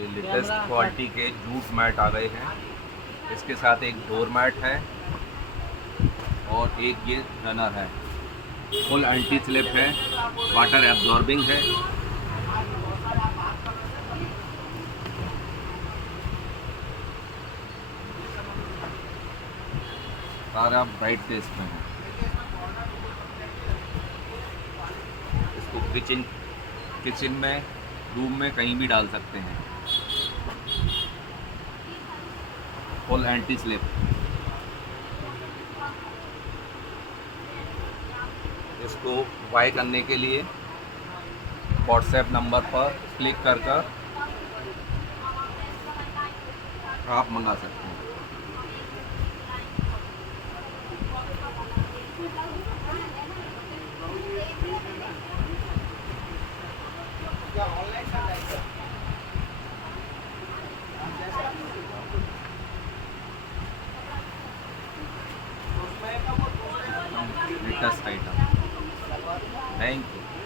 ये latest quality के jute mat आ गए हैं। इसके साथ एक डोर मैट है और एक ये रनर है। फुल एंटी स्लिप है, वाटर एब्जॉर्बिंग है। सारा ब्राइट से इसमें है। इसको किचन में, रूम में कहीं भी डाल सकते हैं। Full anti slip. इसको बाय करने के लिए व्हाट्सएप नंबर पर क्लिक कर आप मंगा सकते हैं। Latest item. Thank you.